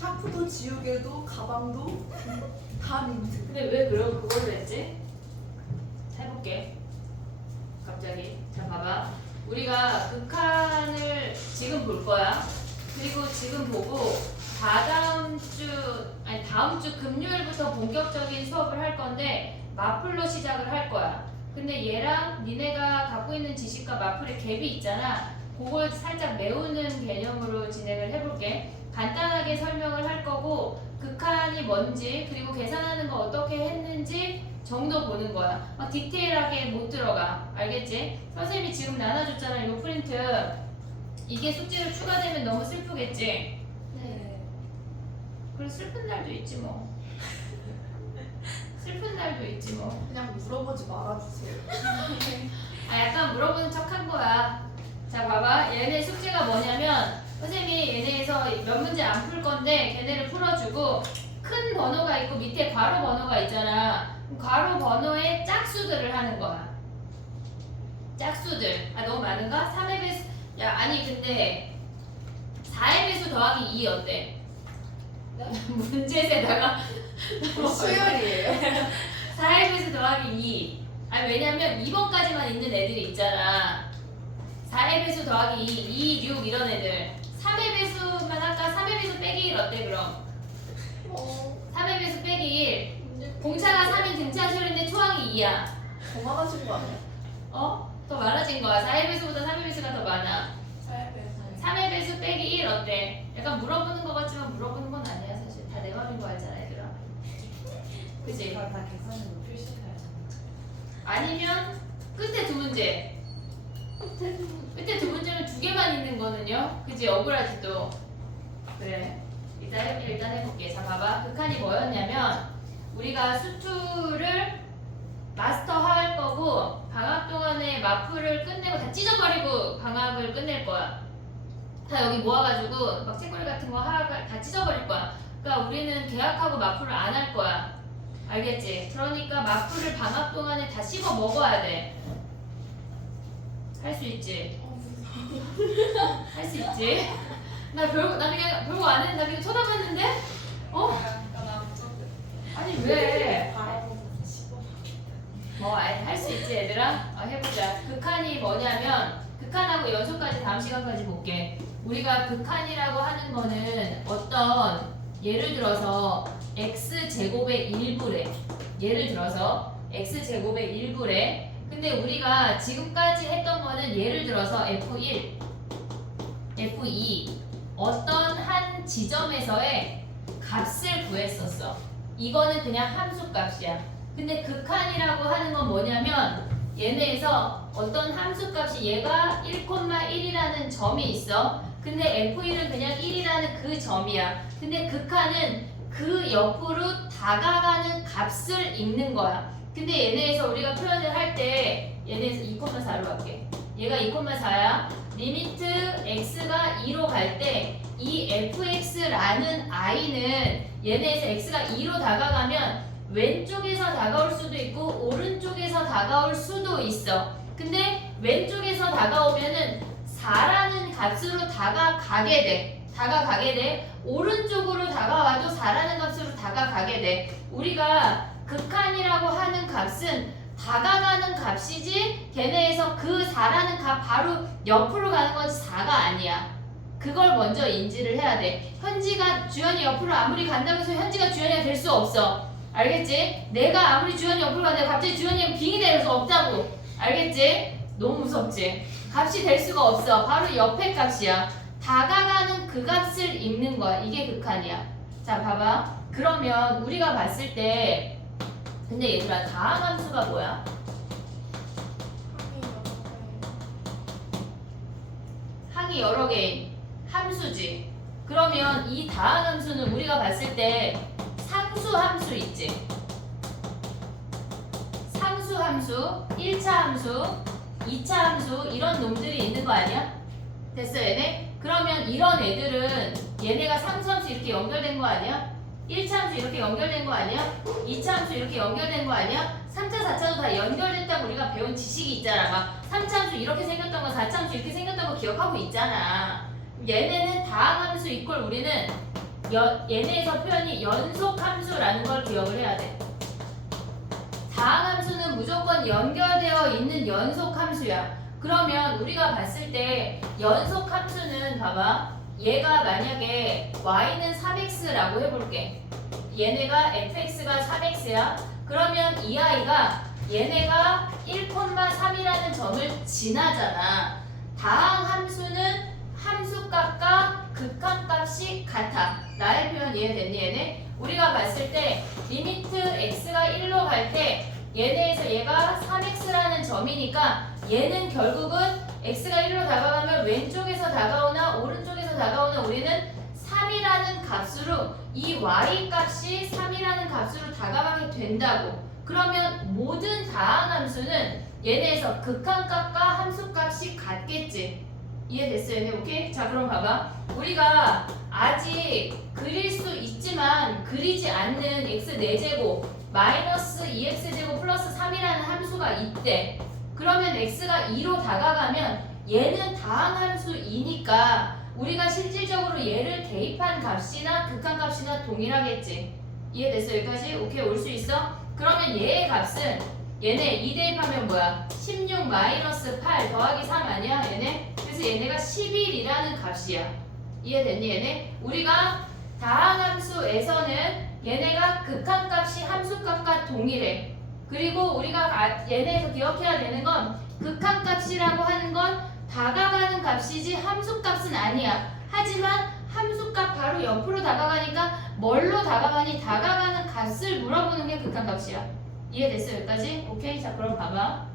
샤프도 지우개도 가방도 다 민트. 근데 왜 그걸로 했지? 해볼게. 갑자기. 자, 봐봐. 우리가 극한을 지금 볼 거야. 그리고 지금 보고 다음 주 금요일부터 본격적인 수업을 할 건데 마플로 시작을 할 거야. 근데 얘랑 니네가 갖고 있는 지식과 마플의 갭이 있잖아. 그걸 살짝 메우는 개념으로 진행을 해볼게. 간단하게 설명을 할 거고 극한이 뭔지 그리고 계산하는 거 어떻게 했는지 정도 보는 거야. 막 디테일하게 못 들어가. 알겠지? 선생님이 지금 나눠줬잖아. 이거 프린트. 이게 숙제로 추가되면 너무 슬프겠지? 네. 그래 슬픈 날도 있지 뭐. 슬픈 날도 있지 뭐. 그냥 물어보지 말아주세요. 아 약간 물어보는 척 한 거야. 자 봐봐. 얘네 숙제가 뭐냐면 선생님이 얘네에서 몇 문제 안 풀 건데 걔네를 풀어주고 큰 번호가 있고 밑에 괄호 번호가 있잖아. 괄호 번호의 짝수들을 하는 거야. 짝수들. 아 너무 많은가? 3의 배수. 야 아니 근데 4의 배수 더하기 2 어때? 문제에다가 수열이에요. 4의 배수 더하기 2. 아니 왜냐면 2번까지만 있는 애들이 있잖아. 4의 배수 더하기 2, 2, 6 이런 애들. 3의 배수만 할까? 3의 배수 빼기 1 어때 그럼? 3의 배수 빼기 1. 공차가 3인 등차수열인데 초항이 2야. 더 많아진 거 아니야? 어? 더 많아진 거야. 4의 배수보다 3의 배수가 더 많아. 3의 배수 빼기 1 어때? 약간 물어보는 거 같지만 물어보는 건 아니야 사실. 다 내 맘인 거 알잖아 얘들아. 그치? 다 계산으로 표시해야 아니면 끝에 두 문제. 끝에 두 문제는 두 개만 있는 거는요. 그치? 억울하지 또. 그래. 일단 해볼게. 자 봐봐. 극한이 뭐였냐면 우리가 수투를 마스터할 거고 방학 동안에 마플을 끝내고 다 찢어버리고 방학을 끝낼 거야. 다 여기 모아가지고 막 책거리 같은 거 다 찢어버릴 거야. 그러니까 우리는 계약하고 마플을 안 할 거야. 알겠지? 그러니까 마플을 방학 동안에 다 씹어 먹어야 돼. 할 수 있지? 할 수 있지? 나 그냥 별거 안 했는데 나 그냥 쳐다봤는데? 어? 아니 왜? 뭐 할 수 있지 얘들아? 해보자. 극한이 뭐냐면 극한하고 연속까지 다음 시간까지 볼게. 우리가 극한이라고 하는 거는 어떤 예를 들어서 x제곱의 1부래. 예를 들어서 x제곱의 1부래. 근데 우리가 지금까지 했던 거는 예를 들어서 f1, f2 어떤 한 지점에서의 값을 구했었어. 이거는 그냥 함수 값이야. 근데 극한이라고 하는 건 뭐냐면 얘네에서 어떤 함수 값이 얘가 1,1이라는 점이 있어. 근데 f1은 그냥 1이라는 그 점이야. 근데 극한은 그 옆으로 다가가는 값을 읽는 거야. 근데 얘네에서 우리가 표현을 할 때 얘네에서 2,4로 할게. 얘가 2,4야. 리미트 x가 2로 갈 때 이 fx라는 i는 얘네에서 x가 2로 다가가면 왼쪽에서 다가올 수도 있고 오른쪽에서 다가올 수도 있어. 근데 왼쪽에서 다가오면은 4라는 값으로 다가가게 돼. 오른쪽으로 다가와도 4라는 값으로 다가가게 돼. 우리가 극한이라고 하는 값은 다가가는 값이지 걔네에서 그 4라는 값 바로 옆으로 가는 건 4가 아니야. 그걸 먼저 인지를 해야 돼. 현지가 주연이 옆으로 아무리 간다고 해서 현지가 주연이가 될 수 없어. 알겠지? 내가 아무리 주연이 옆으로 가는데 갑자기 주연이가 빙이 될 수 없다고. 알겠지? 너무 무섭지? 값이 될 수가 없어. 바로 옆에 값이야. 다가가는 그 값을 읽는 거야. 이게 극한이야. 자 봐봐. 그러면 우리가 봤을 때 근데 얘들아 다항함수가 뭐야? 항이 여러 개인 함수지. 그러면 이 다항함수는 우리가 봤을 때 상수함수 있지. 상수함수, 1차 함수, 2차 함수 이런 놈들이 있는 거 아니야? 됐어 얘네? 그러면 이런 애들은 얘네가 상수함수 이렇게 연결된 거 아니야? 1차 함수 이렇게 연결된 거 아니야? 2차 함수 이렇게 연결된 거 아니야? 3차, 4차도 다 연결됐다고 우리가 배운 지식이 있잖아. 막 3차 함수 이렇게 생겼던 거, 4차 함수 이렇게 생겼던 거 기억하고 있잖아. 얘네는 다항함수 이퀄 우리는 얘네에서 표현이 연속함수라는 걸 기억을 해야 돼. 다항함수는 무조건 연결되어 있는 연속함수야. 그러면 우리가 봤을 때 연속함수는 봐봐. 얘가 만약에 y는 3x라고 해볼게. 얘네가 fx가 3x야. 그러면 이 아이가 얘네가 1,3이라는 점을 지나잖아. 다항함수는 함수값과 극한값이 같아. 나의 표현 이해됐니 얘네? 우리가 봤을 때 리미트 x가 1로 갈 때 얘네에서 얘가 3x라는 점이니까 얘는 결국은 x가 1로 다가가면 왼쪽에서 다가오나 오른쪽에서 다가오나 우리는 3이라는 값으로 이 y 값이 3이라는 값으로 다가가게 된다고. 그러면 모든 다항함수는 얘네에서 극한값과 함수값이 같겠지. 이해됐어요? 얘네 오케이? 자 그럼 봐봐. 우리가 아직 그릴 수 있지만 그리지 않는 x 4제곱 마이너스 2x제곱 플러스 3이라는 함수가 있대. 그러면 x가 2로 다가가면 얘는 다항함수이니까 우리가 실질적으로 얘를 대입한 값이나 극한값이나 동일하겠지. 이해됐어? 여기까지? 오케이 올 수 있어? 그러면 얘의 값은 얘네 2 대입하면 뭐야? 16 마이너스 8 더하기 3 아니야 얘네? 그래서 얘네가 11이라는 값이야. 이해됐니 얘네? 우리가 다항함수에서는 얘네가 극한값이 함수값과 동일해. 그리고 우리가 얘네에서 기억해야 되는 건 극한값이라고 하는 건 다가가는 값이지 함수값은 아니야. 하지만 함수값 바로 옆으로 다가가니까 뭘로 다가가니? 다가가는 값을 물어보는 게 극한값이야. 이해됐어 여기까지? 오케이. 자 그럼 봐봐.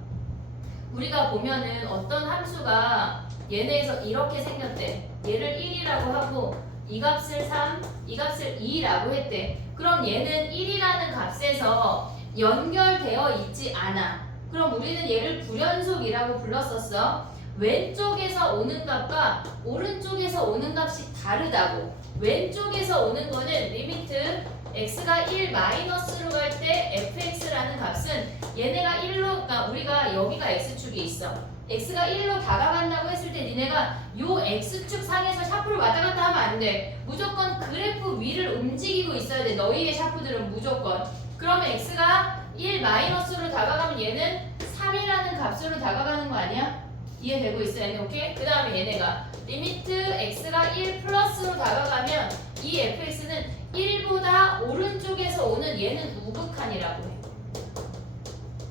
우리가 보면은 어떤 함수가 얘네에서 이렇게 생겼대. 얘를 1이라고 하고 이 값을 3, 이 값을 2라고 했대. 그럼 얘는 1이라는 값에서 연결되어 있지 않아. 그럼 우리는 얘를 불연속이라고 불렀었어. 왼쪽에서 오는 값과 오른쪽에서 오는 값이 다르다고. 왼쪽에서 오는 거는 리미트 x가 1 마이너스로 갈 때 fx라는 값은 얘네가 1로, 그러니까 우리가 여기가 x축이 있어. x가 1로 다가간다고 했을 때 니네가 요 x축 상에서 샤프를 왔다 갔다 하면 안 돼. 무조건 그래프 위를 움직이고 있어야 돼. 너희의 샤프들은 무조건. 그러면 x가 1 마이너스로 다가가면 얘는 3이라는 값으로 다가가는 거 아니야? 이해되고 있어 얘네 오케이? 그 다음에 얘네가 리미트 x가 1 플러스로 다가가면 이 fx는 1보다 오른쪽에서 오는 얘는 우극한이라고 해.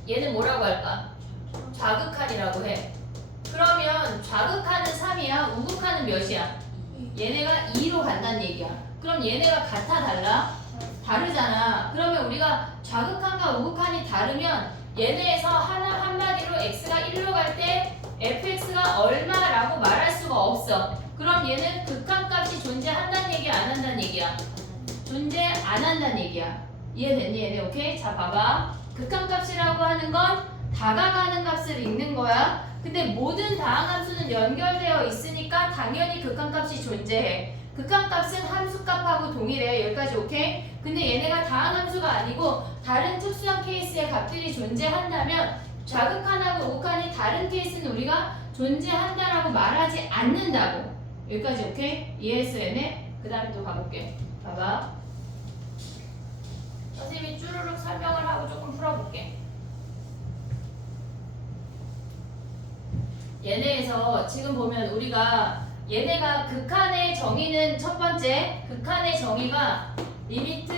얘는 뭐라고 할까? 좌극한이라고 해. 그러면 좌극한은 3이야. 우극한은 몇이야? 얘네가 2로 간다는 얘기야. 그럼 얘네가 같아 달라? 다르잖아. 그러면 우리가 좌극한과 우극한이 다르면 얘네에서 한마디로 x가 1로 갈 때 fx가 얼마라고 말할 수가 없어. 그럼 얘는 극한값이 존재한다는 얘기야? 안 한다는 얘기야? 존재 안 한다는 얘기야. 이해됐니 얘네 오케이? 자 봐봐. 극한값이라고 하는 건 다가가는 값을 읽는 거야. 근데 모든 다항함수는 연결되어 있으니까 당연히 극한값이 존재해. 극한값은 함수값하고 동일해. 여기까지 오케이? 근데 얘네가 다항함수가 아니고 다른 특수한 케이스의 값들이 존재한다면 좌극한하고 우극한이 다른 케이스는 우리가 존재한다라고 말하지 않는다고. 여기까지 오케이? 이해했어 얘네? 그 다음에 또 가볼게. 봐봐. 선생님이 쭈루룩 설명을 하고 조금 풀어볼게. 얘네에서 지금 보면 우리가 얘네가 극한의 정의는 첫 번째 극한의 정의가 리미트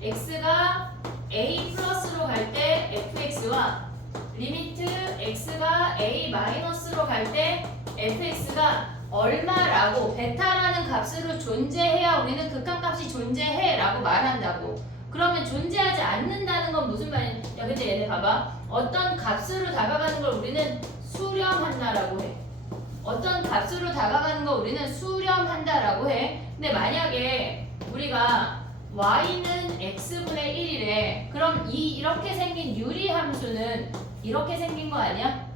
x가 a 플러스로 갈 때 fx와 리미트 x가 a 마이너스로 갈 때 fx가 얼마라고 베타라는 값으로 존재해야 우리는 극한값이 존재해 라고 말한다고. 그러면 존재하지 않는다는 건 무슨 말이냐? 야 근데 얘네 봐봐. 어떤 값으로 다가가는 걸 우리는 수렴한다라고 해. 어떤 값으로 다가가는 거 우리는 수렴한다라고 해. 근데 만약에 우리가 y는 x분의 1이래. 그럼 이렇게 생긴 유리함수는 이렇게 생긴 거 아니야?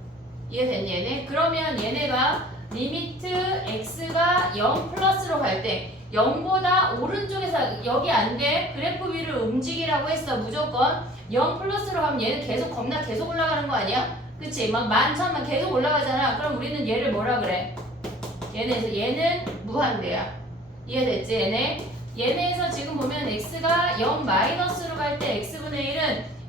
이해됐니 얘네? 그러면 얘네가 리미트 x가 0 플러스로 갈 때 0보다 오른쪽에서 여기 안 돼. 그래프 위를 움직이라고 했어. 무조건 0 플러스로 가면 얘는 계속 겁나 계속 올라가는 거 아니야? 그치? 막 만천만 계속 올라가잖아. 그럼 우리는 얘를 뭐라 그래? 얘는 무한대야. 이해됐지 얘네? 얘네에서 지금 보면 x가 0 마이너스로 갈 때 x분의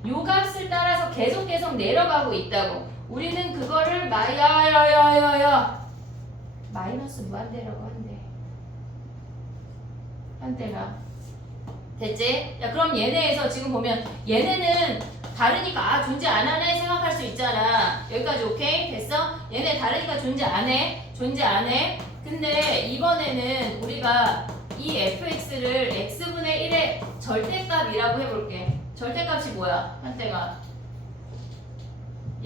1은 요 값을 따라서 계속 내려가고 있다고. 우리는 그거를 마이너스 무한대라고 한대가. 됐지? 야, 그럼 얘네에서 지금 보면 얘네는 다르니까 존재 안 하네 생각할 수 있잖아. 여기까지 오케이? 됐어? 얘네 다르니까 존재 안 해. 근데 이번에는 우리가 이 fx를 x분의 1의 절대값이라고 해볼게. 절대값이 뭐야? 한때가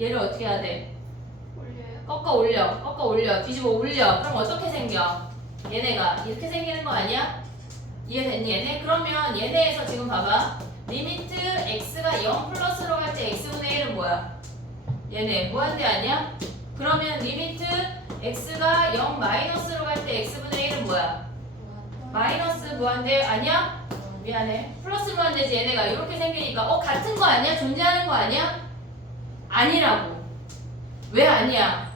얘를 어떻게 해야 돼? 꺾어 올려 뒤집어 올려. 그럼 어떻게 생겨? 얘네가 이렇게 생기는 거 아니야? 이해됐니 얘네? 그러면 얘네에서 지금 봐봐. 리미트 x가 0 플러스로 갈 때 x분의 1은 뭐야? 얘네 무한대 아니야? 그러면 리미트 x가 0 마이너스로 갈 때 x분의 1은 뭐야? 마이너스 무한대 아니야? 미안해. 플러스 무한대지 얘네가 이렇게 생기니까 같은 거 아니야? 존재하는 거 아니야? 아니라고. 왜 아니야?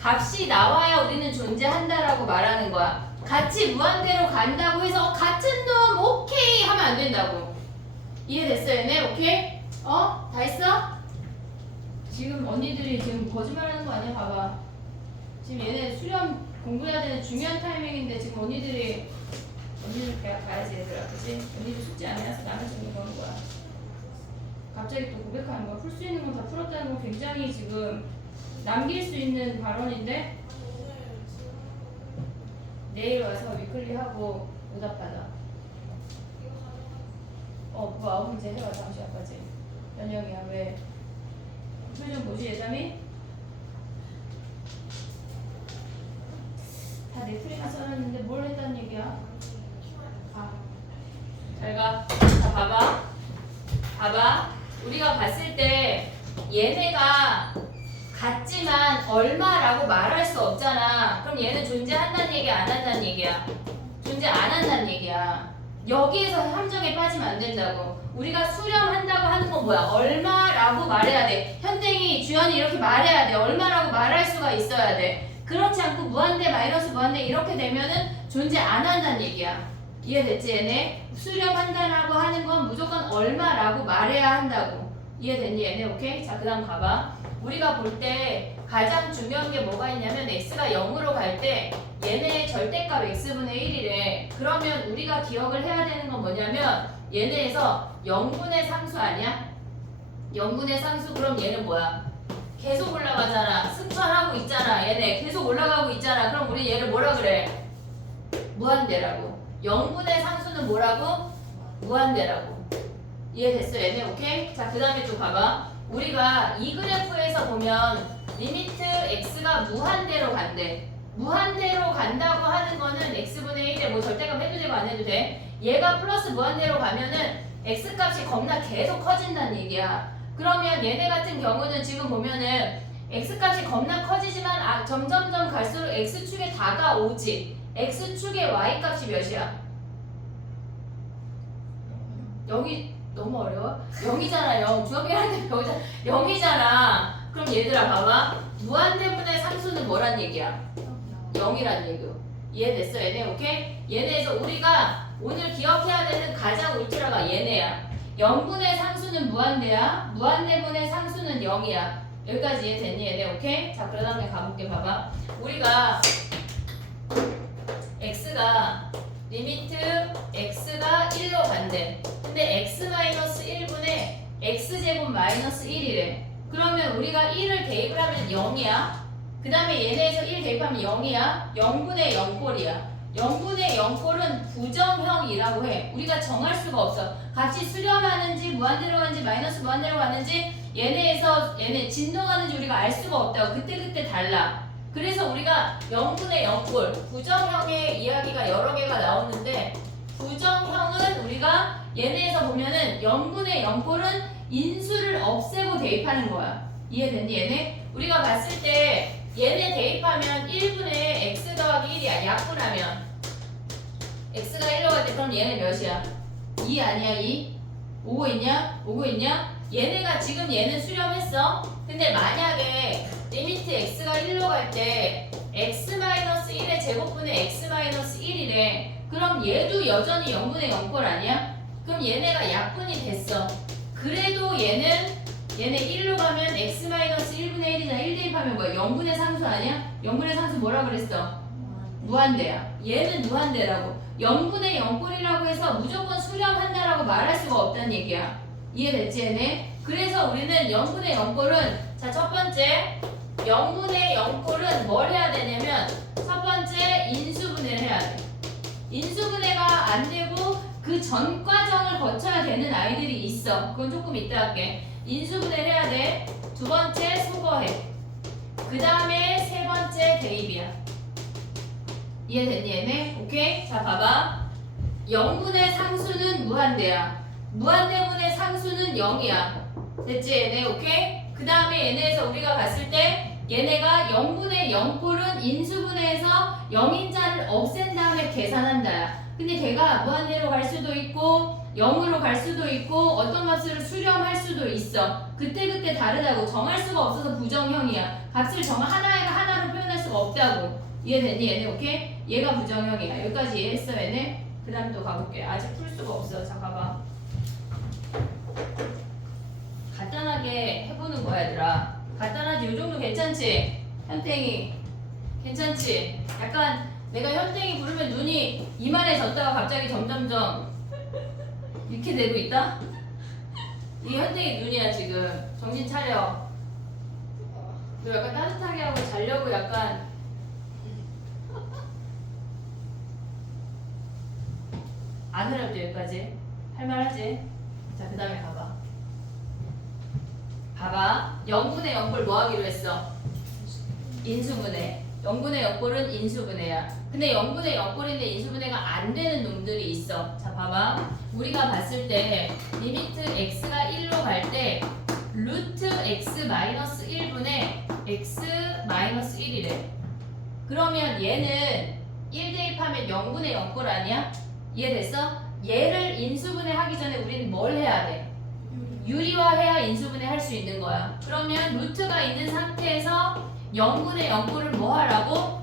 값이 나와야 우리는 존재한다라고 말하는 거야. 같이 무한대로 간다고 해서 같은 놈 오케이 하면 안 된다고. 이해됐어 얘네? 오케이? 다 했어? 지금 언니들이 지금 거짓말하는 거 아니야? 봐봐. 지금 얘네 수련 공부해야 되는 중요한 타이밍인데 지금 언니들 가야지 얘들아. 그치? 언니들 숙제 안 해서 남의 정리 거는 거야. 갑자기 또 고백하는 거야. 풀 수 있는 건 다 풀었다는 건 굉장히 지금 남길 수 있는 발언인데 내일 와서 위클리 하고 오답하자. 그거 9문제 해와 다음 시간까지. 연영이야 왜? 풀 좀 보지 예담이? 다 넷플릭스 써놨는데 뭘 했다는 얘기야? 잘 가. 자 봐봐. 우리가 봤을 때 얘네가 같지만 얼마라고 말할 수 없잖아. 그럼 얘는 존재한다는 얘기야 안 한다는 얘기야? 존재 안 한다는 얘기야. 여기에서 함정에 빠지면 안 된다고. 우리가 수렴한다고 하는 건 뭐야? 얼마라고 말해야 돼. 현댕이 주연이 이렇게 말해야 돼. 얼마라고 말할 수가 있어야 돼. 그렇지 않고 무한대 마이너스 무한대 이렇게 되면은 존재 안 한다는 얘기야. 이해됐지 얘네? 수렴한다라고 하는 건 무조건 얼마라고 말해야 한다고. 이해됐니 얘네? 오케이? 자, 그 다음 가봐. 우리가 볼 때 가장 중요한 게 뭐가 있냐면 x가 0으로 갈 때 얘네의 절대값 x분의 1이래. 그러면 우리가 기억을 해야 되는 건 뭐냐면 얘네에서 0분의 상수 아니야? 0분의 상수. 그럼 얘는 뭐야? 계속 올라가잖아. 승천하고 있잖아. 얘네 계속 올라가고 있잖아. 그럼 우리 얘를 뭐라 그래? 무한대라고. 0분의 상수는 뭐라고? 무한대라고. 이해됐어 얘네? 오케이? 자, 그 다음에 또 봐봐. 우리가 이 그래프에서 보면 리미트 x가 무한대로 간대. 무한대로 간다고 하는 거는 x분의 1에 뭐 절대값 해도 되고 안 해도 돼. 얘가 플러스 무한대로 가면은 x값이 겁나 계속 커진다는 얘기야. 그러면 얘네 같은 경우는 지금 보면은 x값이 겁나 커지지만 점점점 갈수록 x축에 다가오지. x축의 y값이 몇이야? 0이 너무 어려워? 0이잖아. 0. 중학교 1학년 때 배우잖아. 0이잖아. 그럼 얘들아 봐봐. 무한대분의 상수는 뭐란 얘기야? 0이란 얘기야. 이해됐어 얘네? 오케이? 얘네에서 우리가 오늘 기억해야 되는 가장 울트라가 얘네야. 0분의 상수는 무한대야. 무한대분의 상수는 0이야. 여기까지 이해됐니 얘네? 오케이? 자, 그 다음에 가볼게. 봐봐. 우리가 x가 리미트 x가 1로 간대. 근데 x-1분의 x제곱 마이너스 1이래. 그러면 우리가 1을 대입을 하면 0이야. 그 다음에 얘네에서 1 대입하면 0이야. 0분의 0꼴이야. 0분의 0꼴은 부정형이라고 해. 우리가 정할 수가 없어. 같이 수렴하는지 무한대로 가는지 마이너스 무한대로 가는지 얘네 진동하는지 우리가 알 수가 없다고. 그때그때 달라. 그래서 우리가 0분의 0꼴 부정형의 이야기가 여러 개가 나오는데 부정형은 우리가 얘네에서 보면은 0분의 0꼴은 인수를 없애고 대입하는 거야. 이해됐니 얘네? 우리가 봤을 때 얘네 대입하면 1분의 x 더하기 1이야. 약분하면 x가 1로 갈 때 그럼 얘네 몇이야? 2 아니야 2? 오고 있냐? 얘네가 지금 얘는 수렴했어. 근데 만약에 리미트 x가 1로 갈 때 x-1의 제곱분의 x-1이래. 그럼 얘도 여전히 0분의 0꼴 아니야? 그럼 얘네가 약분이 됐어. 그래도 얘는 얘네 1로 가면 x-1분의 1이잖아. 1 대입하면 뭐야? 0분의 상수 아니야? 0분의 상수 뭐라 그랬어? 무한대야. 얘는 무한대라고. 0분의 0꼴이라고 해서 무조건 수렴한다라고 말할 수가 없다는 얘기야. 이해됐지 얘네? 그래서 우리는 0분의 0꼴은 자 첫 번째 0분의 0꼴은 뭘 해야 되냐면 첫 번째 인수분해를 해야 돼. 인수분해가 안 되고 그 전 과정을 거쳐야 되는 아이들이 있어. 그건 조금 이따 할게. 인수분해를 해야 돼. 두 번째 소거해. 그 다음에 세 번째 대입이야. 이해됐니 얘네? 오케이? 자 봐봐. 0분의 상수는 무한대야. 무한대분의 상수는 0이야. 됐지 얘네? 오케이? 그 다음에 얘네에서 우리가 봤을 때 얘네가 0분의 0꼴은 인수분해해서 0인자를 없앤 다음에 계산한다야. 근데 걔가 무한대로 갈 수도 있고 0으로 갈 수도 있고 어떤 값으로 수렴할 수도 있어. 그때그때 다르다고. 정할 수가 없어서 부정형이야. 값을 하나가 하나로 표현할 수가 없다고. 이해됐니 얘네? 오케이? 얘가 부정형이야. 여기까지 이해했어 얘네? 그 다음 또 가볼게. 아직 풀 수가 없어. 자 가봐. 간단하게 해보는 거야 얘들아. 간단하지? 요 정도 괜찮지? 현땡이 괜찮지? 약간 내가 현땡이 부르면 눈이 이만해졌다가 갑자기 점점점 이렇게 되고 있다? 이게 현땡이 눈이야 지금. 정신 차려. 너 약간 따뜻하게 하고 자려고 약간 안 어렵지 여기까지? 할만하지? 자 그 다음에 봐봐. 봐봐. 0분의 0꼴 뭐 하기로 했어? 인수분해. 0분의 0꼴은 인수분해야. 근데 0분의 0꼴인데 인수분해가 안 되는 놈들이 있어. 자 봐봐. 우리가 봤을 때 리미트 x가 1로 갈 때 루트 x 마이너스 1분의 x 마이너스 1이래. 그러면 얘는 1 대입하면 0분의 0꼴 아니야? 이해됐어? 얘를 인수분해 하기 전에 우리는 뭘 해야 돼? 유리화해야 인수분해 할 수 있는 거야. 그러면 루트가 있는 상태에서 0분의 0꼴을 뭐 하라고?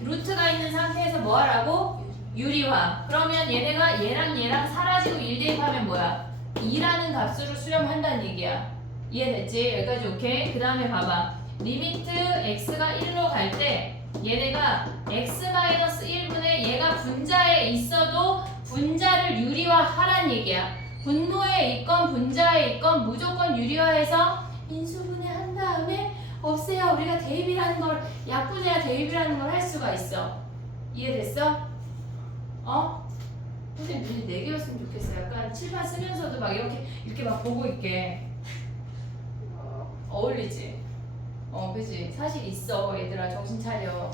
루트가 있는 상태에서 뭐 하라고? 유리화. 그러면 얘네가 얘랑 사라지고 1 대입하면 뭐야? 2라는 값으로 수렴한다는 얘기야. 이해됐지? 여기까지 오케이? 그 다음에 봐봐. 리미트 x가 1로 갈 때 얘네가 x-1분의 얘가 분자에 있어도 분자를 유리화하란 얘기야. 분모에 있건 분자에 있건 무조건 유리화해서 인수분해 한 다음에 없애야 우리가 대입이라는 걸, 약분해야 대입이라는 걸 할 수가 있어. 이해됐어? 어? 선생님 눈이 4개였으면 좋겠어. 약간 칠판 쓰면서도 막 이렇게 막 보고 있게. 어울리지? 그지? 사실 있어 얘들아. 정신 차려.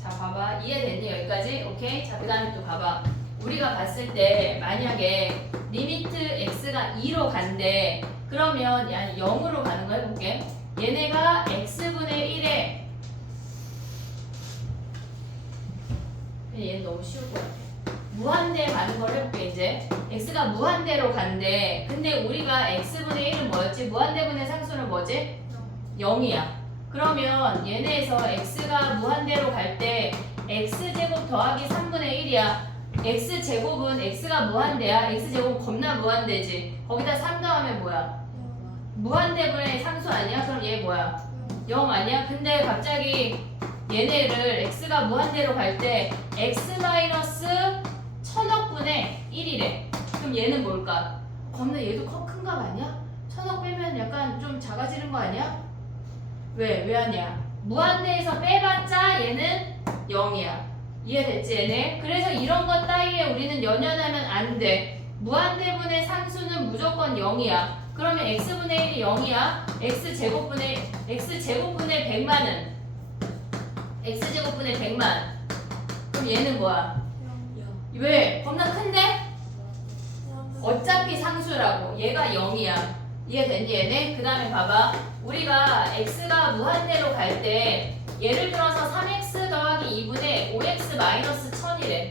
자 봐봐. 이해됐니 여기까지? 오케이? 자 그 다음에 또 봐봐. 우리가 봤을 때 만약에 리미트 x가 2로 간대. 그러면 0으로 가는 거 해볼게. 얘네가 x분의 1에 얘는 너무 쉬울 것 같아. 무한대 가는 걸 해볼게 이제. x가 무한대로 간대. 근데 우리가 x분의 1은 뭐였지? 무한대분의 상수는 뭐지? 0이야. 그러면 얘네에서 x가 무한대로 갈 때 x제곱 더하기 3분의 1이야. x제곱은 x가 무한대야. x제곱 겁나 무한대지. 거기다 3 더하면 뭐야? 무한대분의 상수 아니야? 그럼 얘 뭐야? 0 아니야? 근데 갑자기 얘네를 x가 무한대로 갈 때 x 마이너스 1000억분의 1이래. 그럼 얘는 뭘까? 겁나 얘도 큰 값 아니야? 1000억 빼면 약간 좀 작아지는 거 아니야? 왜 하냐? 무한대에서 빼봤자 얘는 0이야. 이해됐지 얘네? 그래서 이런 것 따위에 우리는 연연하면 안 돼. 무한대분의 상수는 무조건 0이야. 그러면 x분의 1이 0이야. x제곱분의 100만은 x제곱분의 100만. 그럼 얘는 뭐야? 왜? 겁나 큰데? 어차피 상수라고. 얘가 0이야. 이해됐니 얘네? 그 다음에 봐봐. 우리가 x가 무한대로 갈 때 예를 들어서 3x 더하기 2분의 5x 마이너스 1000이래.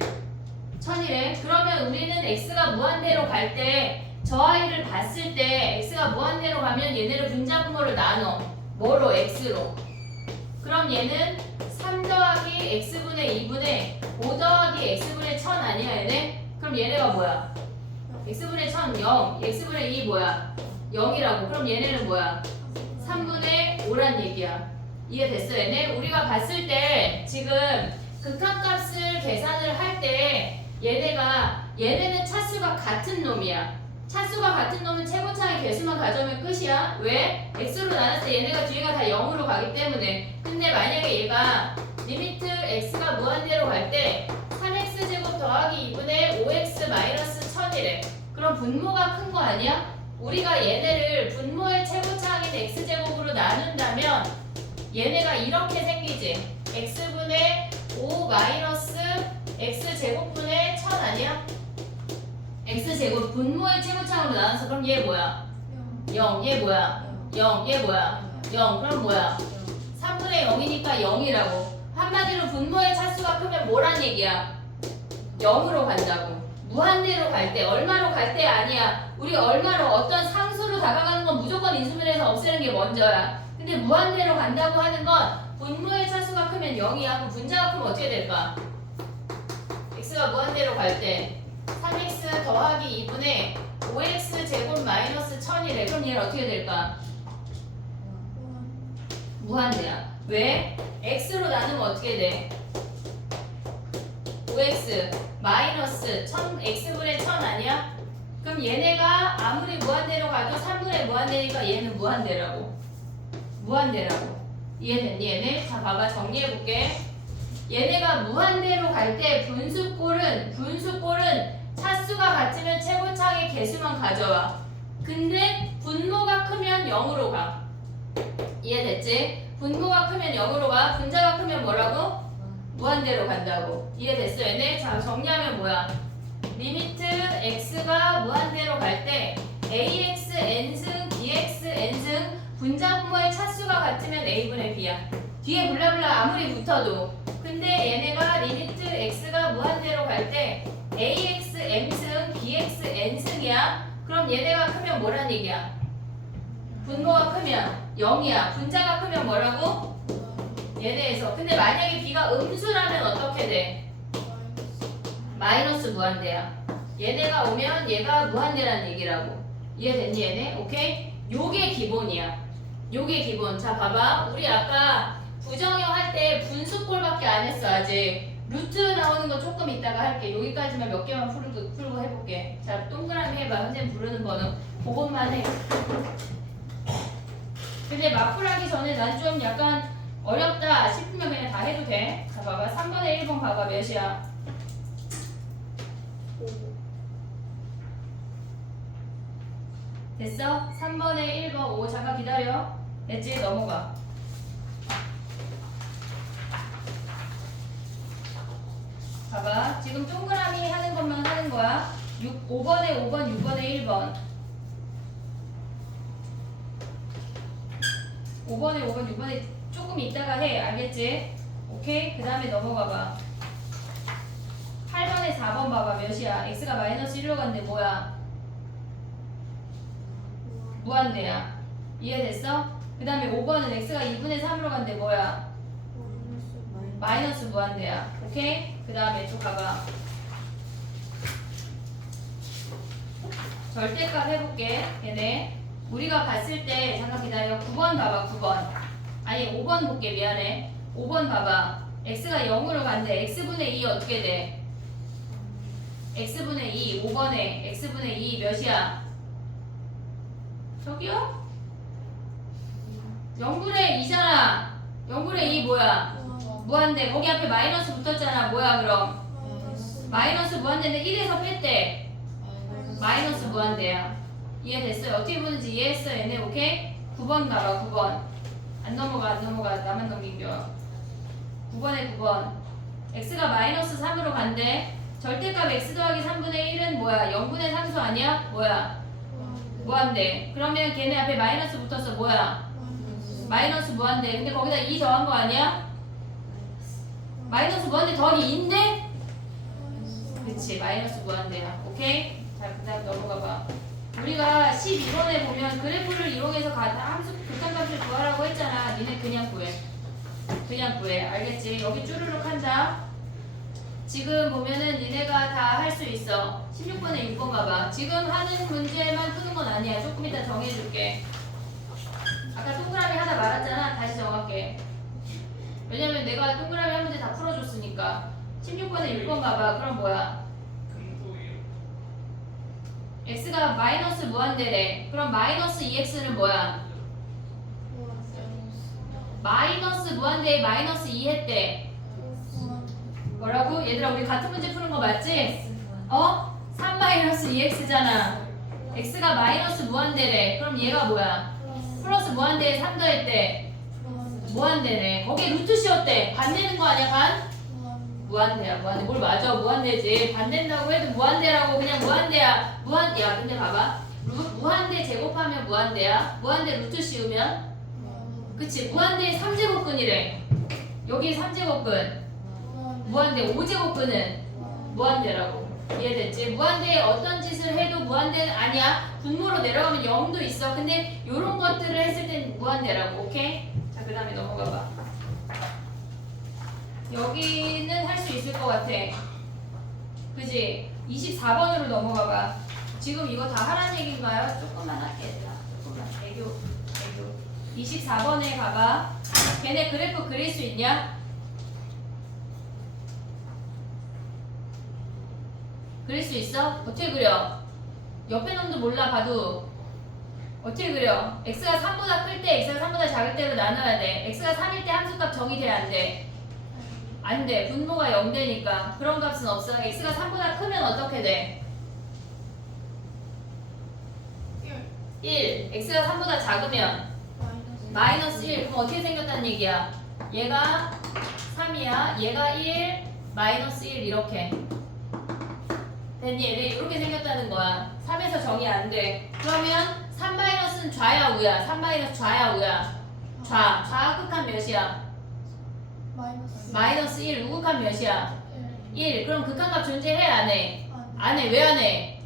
1000이래. 그러면 우리는 x가 무한대로 갈 때 저 아이를 봤을 때 x가 무한대로 가면 얘네를 분자분모를 나눠. 뭐로? x로. 그럼 얘는 3 더하기 x분의 2분의 5 더하기 x분의 1000 아니야 얘네? 그럼 얘네가 뭐야? x분의 1000 0, x분의 2 뭐야? 0이라고. 그럼 얘네는 뭐야? 3분의 5란 얘기야. 이해됐어 얘네? 우리가 봤을 때 지금 극한값을 계산을 할 때 얘네는 차수가 같은 놈이야. 차수가 같은 놈은 최고차의 개수만 가져오면 끝이야. 왜? x로 나눴을 때 얘네가 뒤에가 다 0으로 가기 때문에. 근데 만약에 얘가 리미트 x가 무한대로 갈 때 3x제곱 더하기 2분의 5x 마이너스 1000이래. 그럼 분모가 큰 거 아니야? 우리가 얘네를 분모의 최고차항인 x제곱으로 나눈다면 얘네가 이렇게 생기지. x분의 5 마이너스 x제곱분의 1000 아니야? x제곱 분모의 최고차항으로 나눠서 그럼 얘 뭐야? 0. 얘 뭐야? 0. 얘 뭐야? 0. 그럼 뭐야? 3분의 0이니까 0이라고. 한마디로 분모의 차수가 크면 뭐란 얘기야? 0으로 간다고. 무한대로 갈 때, 얼마로 갈 때 아니야. 우리 얼마로 어떤 상수로 다가가는 건 무조건 인수분해에서 없애는 게 먼저야. 근데 무한대로 간다고 하는 건 분모의 차수가 크면 0이야. 그럼 분자가 크면 어떻게 될까? x가 무한대로 갈 때 3x 더하기 2분의 5x 제곱 마이너스 1000이래. 그럼 얘는 어떻게 될까? 무한대야. 왜? x로 나누면 어떻게 돼? 5x 마이너스 1000 x분의 1000 아니야? 그럼 얘네가 아무리 무한대로 가도 3분의 무한대니까 얘는 무한대라고. 무한대라고. 이해됐니 얘네? 자 봐봐 정리해볼게. 얘네가 무한대로 갈 때 분수꼴은 차수가 같으면 최고차항의 개수만 가져와. 근데 분모가 크면 0으로 가. 이해됐지? 분모가 크면 0으로 가. 분자가 크면 뭐라고? 무한대로 간다고. 이해됐어 얘네? 자 정리하면 뭐야? 리미트 x가 무한대로 갈 때 ax n승 bx n승 분자 분모의 차수가 같으면 a분의 b야. 뒤에 블라블라 아무리 붙어도. 근데 얘네가 리미트 x가 무한대로 갈 때 ax m승 bx n승이야. 그럼 얘네가 크면 뭐란 얘기야? 분모가 크면 0이야. 분자가 크면 뭐라고? 얘네에서. 근데 만약에 b가 음수라면 어떻게 돼? 마이너스 무한대야. 얘네가 오면 얘가 무한대라는 얘기라고. 이해됐니 얘네? 오케이? 요게 기본이야. 요게 기본. 자 봐봐. 우리 아까 부정형 할 때 분수꼴밖에 안 했어 아직. 루트 나오는 거 조금 이따가 할게. 여기까지만 몇 개만 풀고 해볼게. 자 동그라미 해봐. 선생님 부르는 번호. 그것만 해. 근데 맞풀하기 전에 난 좀 약간 어렵다 싶으면 그냥 다 해도 돼. 자 봐봐. 3번에 1번 봐봐. 몇이야? 됐어? 3번에 1번 5. 잠깐 기다려. 됐지? 넘어가. 봐봐. 지금 동그라미 하는 것만 하는 거야. 5번에 5번, 6번에 1번. 5번에 5번, 6번에 조금 이따가 해. 알겠지? 오케이? 그 다음에 넘어가봐. 8번에 4번 봐봐. 몇이야? x가 마이너스 1로 간데 뭐야? 무한대야. 이해됐어? 그 다음에 5번은 x가 2분의 3으로 간데 뭐야? 마이너스 무한대야. 오케이? 그 다음에 또 가봐. 절대값 해볼게. 얘네. 우리가 봤을 때 잠깐 기다려. 9번 봐봐. 9번. 아니 5번 볼게. 미안해. 5번 봐봐. x가 0으로 간대. x분의 2 어떻게 돼? x분의 2. 5번에 x분의 2 몇이야? 저기요? 0분의 2잖아. 0분의 2 뭐야? 무한대. 거기 앞에 마이너스 붙었잖아. 뭐야 그럼? 마이너스 무한대인데 1에서 뺐대. 마이너스 무한대야. 이해됐어요? 어떻게 보는지 이해했어 얘네. 오케이? 9번 가봐. 9번. 안 넘어가. 나만 넘긴겨. 9번에 9번. x가 마이너스 3으로 간대. 절대값 x 더하기 3분의 1은 뭐야? 0분의 상수 아니야? 뭐야? 무한대. 그러면 걔네 앞에 마이너스 붙었어. 뭐야? 마이너스 무한대. 근데 거기다 2 더한 거 아니야? 마이너스 무한대 더하기 2인데? 그치. 마이너스 무한대야. 오케이? 자, 그 다음 넘어가봐. 우리가 12번에 보면 그래프를 이용해서 함수 극한값을 구하라고 했잖아. 니네 그냥 구해. 그냥 구해. 알겠지? 여기 쭈르륵 한다. 지금 보면은 니네가 다 할 수 있어. 16번에 6번 가봐. 지금 하는 문제만 푸는 건 아니야. 조금 이따 정해줄게. 아까 동그라미 하나 말았잖아. 다시 정할게. 왜냐면 내가 동그라미 한 문제 다 풀어줬으니까. 16번에 6번 가봐. 그럼 뭐야? x가 마이너스 무한대래. 그럼 마이너스 2x는 뭐야? 마이너스 무한대에 마이너스 2 했대. 뭐라고? 얘들아 우리 같은 문제 푸는 거 맞지? 3-2x잖아. x가 마이너스 무한대래. 그럼 얘가 뭐야? 플러스 무한대에 3 더했대. 무한대네. 거기에 루트 씌웠대. 반대는 거 아니야 반? 무한대야. 무한대. 뭘 맞아? 무한대지. 반대인다고 해도 무한대라고 그냥 무한대야. 야 근데 봐봐. 무한대 제곱하면 무한대야. 무한대 루트 씌우면 그치. 무한대의 3제곱근이래. 여기 3제곱근. 무한대 5제곱근은 무한대라고. 이해됐지? 무한대에 어떤 짓을 해도 무한대는 아니야. 분모로 내려가면 0도 있어. 근데 요런 것들을 했을 땐 무한대라고. 오케이? 자, 그 다음에 넘어가봐. 여기는 할 수 있을 것 같아. 그지? 24번으로 넘어가봐. 지금 이거 다 하란 얘기인가요? 조금만 할게 얘들아. 조금만. 애교. 24번에 가봐. 걔네 그래프 그릴 수 있냐? 그릴 수 있어? 어떻게 그려? 옆에 놈도 몰라 봐도 어떻게 그려? x가 3보다 클 때 x가 3보다 작을 때로 나눠야 돼. x가 3일 때 함수값 정의돼 안 돼? 안 돼. 분모가 0되니까 그런 값은 없어. x가 3보다 크면 어떻게 돼? 1. x가 3보다 작으면 마이너스 1. 그럼 어떻게 생겼다는 얘기야? 얘가 3이야. 얘가 1, 마이너스 1 이렇게. 됐니? 얘네 이렇게 생겼다는 거야. 3에서 정의 안 돼. 그러면 3-는 좌야 우야? 3- 좌야 우야? 좌 극한 몇이야? 마이너스 1. 우극한 몇이야? 1. 그럼 극한값 존재해 안 해? 안 해. 왜 안 해?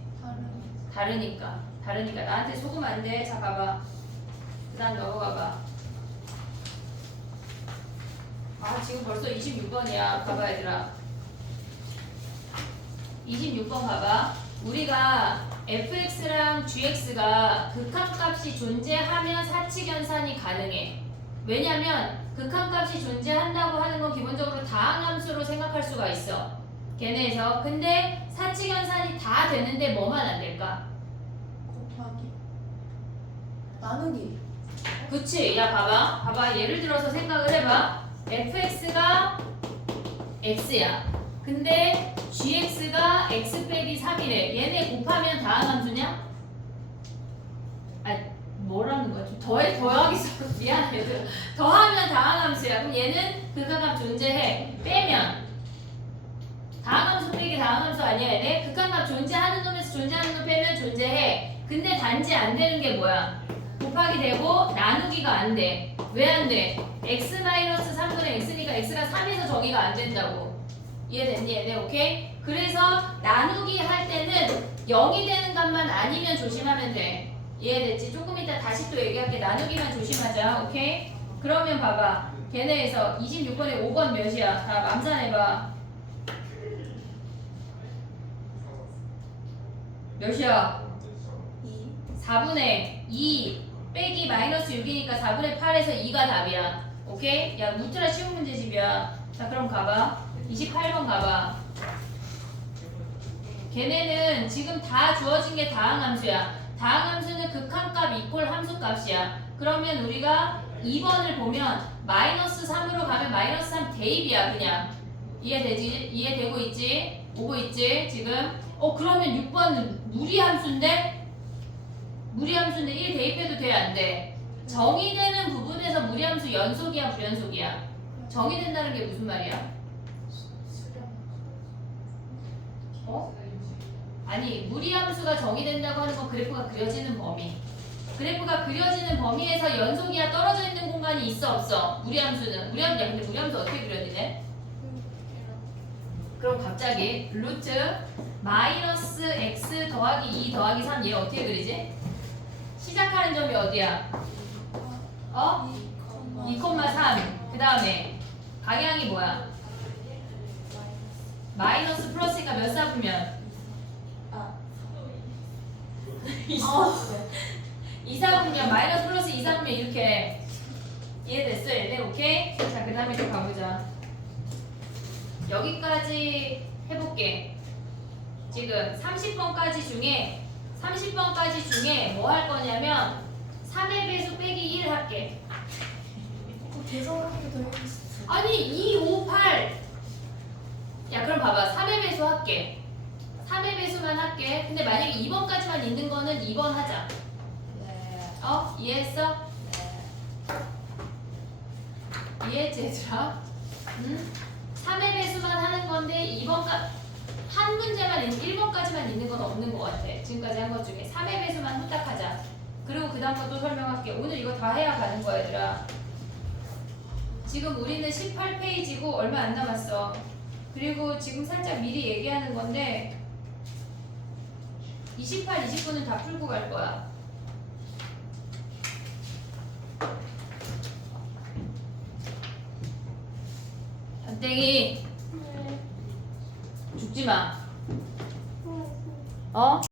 다르니까. 나한테 속으면 안 돼. 자 가봐. 그 다음 넘어가봐. 아 지금 벌써 26번이야. 봐봐 얘들아. 26번 봐봐. 우리가 fx랑 gx가 극한값이 존재하면 사칙연산이 가능해. 왜냐면 극한값이 존재한다고 하는 건 기본적으로 다항함수로 생각할 수가 있어. 걔네에서. 근데 사칙연산이 다 되는데 뭐만 안 될까? 곱하기 나누기. 그치? 야 봐봐. 예를 들어서 생각을 해봐. fx가 x야. 근데 gx가 x 빼기 3이래. 얘네 곱하면 다항함수냐? 아 뭐라는 거야? 좀 더하기 미안해. 더하면 다항함수야. 그럼 얘는 극한값 존재해. 빼면 다항함수 빼기 다항함수 아니야 얘네? 극한값 존재하는 놈에서 존재하는 놈 빼면 존재해. 근데 단지 안 되는 게 뭐야? 곱하기 되고 나누기가 안 돼. 왜 안 돼? x-3분의 x니까 x가 3에서 정의가 안 된다고. 이해됐니 얘네? 오케이? 그래서 나누기 할 때는 0이 되는 값만 아니면 조심하면 돼. 이해됐지? 조금 이따 다시 또 얘기할게. 나누기만 조심하자. 오케이? 그러면 봐봐. 걔네에서 26번에 5번 몇이야? 다 암산해봐. 몇이야? 4분의 2 빼기 마이너스 6이니까 4분의 8에서 2가 답이야. 오케이? 야 울트라 쉬운 문제집이야. 자 그럼 가봐. 28번 가봐. 걔네는 지금 다 주어진 게 다항함수야. 다항함수는 극한값 이꼴 함수값이야. 그러면 우리가 2번을 보면 마이너스 3으로 가면 마이너스 3 대입이야 그냥. 이해되지? 이해되고 있지? 오고 있지? 지금? 그러면 6번은 무리함수인데? 무리함수인데 1 대입해도 돼? 안 돼? 정의되는 부분에서 무리함수 연속이야 불연속이야? 정의된다는 게 무슨 말이야? 아니 무리함수가 정의된다고 하는 건 그래프가 그려지는 범위. 그래프가 그려지는 범위에서 연속이야 떨어져 있는 공간이 있어 없어? 무리함수는. 근데 무리함수 어떻게 그려지네? 그럼 갑자기 루트 마이너스 x 더하기 2 더하기 3 얘 어떻게 그리지? 시작하는 점이 어디야? 2,3. 그 다음에 방향이 뭐야? 마이너스 플러스니까 몇 사분면? 아. 2사분면 마이너스 플러스 2사분면 이렇게 이해됐어 얘들? 오케이? 자 그 다음에 또 가보자. 여기까지 해볼게. 지금 30번까지 중에 뭐 할 거냐면 3의 배수 빼기 1 할게. 대성하게 더 해주세요. 아니 2, 5, 8. 야 그럼 봐봐 3의 배수 할게. 3의 배수만 할게. 근데 만약에 2번까지만 있는 거는 2번 하자. 네. 이해했어? 네. 이해했지 얘들아? 3의 배수만 하는 건데 2번까 한 문제만 1번까지만 있는 건 없는 것 같아. 지금까지 한 것 중에 3의 배수만 후딱 하자. 그리고 그 다음 것도 설명할게. 오늘 이거 다 해야 가는 거야 얘들아. 지금 우리는 18페이지고 얼마 안 남았어. 그리고 지금 살짝 미리 얘기하는 건데 28, 29는 다 풀고 갈 거야. 안땡이 죽지 마.